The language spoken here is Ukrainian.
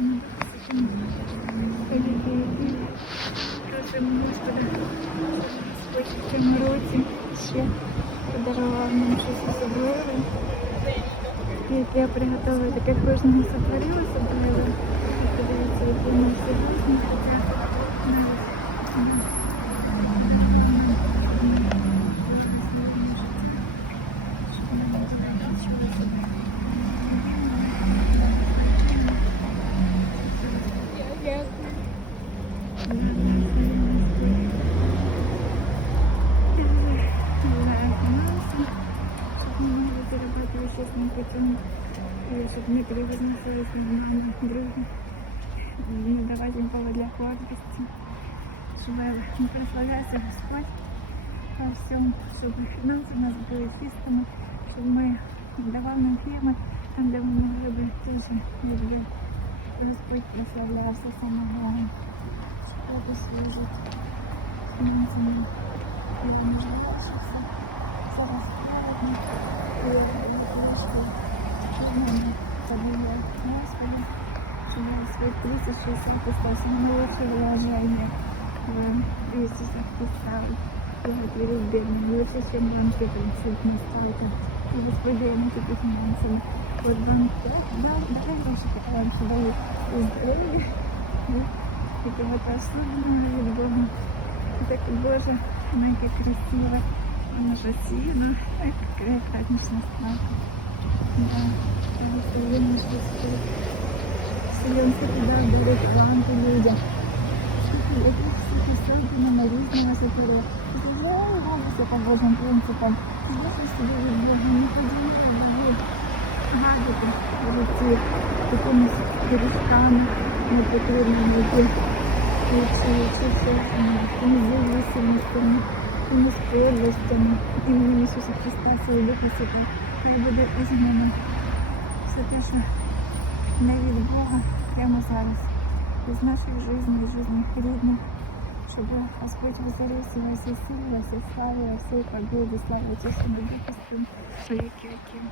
в цьому році ще подарував нам щось особливе. Яке я приготувала, таке кожного сотворила особливе. Подивіться, які ми всі хоча навіть Щоб ми могли зарабатывать честным путем. И чтобы не превозносились над другим. Не давать им повод для гордости. Чтобы не прославлялся Господь во всем. Чтобы финансы у нас были чистыми. Чтобы мы давал нам климат там, где мы могли бы тише любви. Господь прославлялся самое главное. Чтобы это служит финансами. Его нуждающихся. Зараз праведно. І вийшло. Чому подивила Господи. Чтобы свой 360 Христа, наилучшее выражение в Иисуса Христа. Его перед бедным, лучше, чем вам принцип не ставите. И Господи, я не таких финансами. Вот вам пять, да, давай ваши, пока вам сюда и здоровье. Какого-то особенного від Бога. І так, Боже, вона яке Вона ж сіно, яка празднична страха. Да, так, Вселенная ж туда дарит вам и людям. Сколько этих на різного від Бога, не поділяй любви. Гадити житті якимись пиріжками непотрібними, які чи часами, независимостями, якимись подлостями, іменем Ісуса Христа, свою Духа Святого. Хай буде ізгнано все те, що не від Бога прямо зараз. Із наших жизней, із жизней рідних, щоб Господь воцарився силі, во всій славі, всій побіді, слава Отцю, Сину, Духу Святому, во віки віків.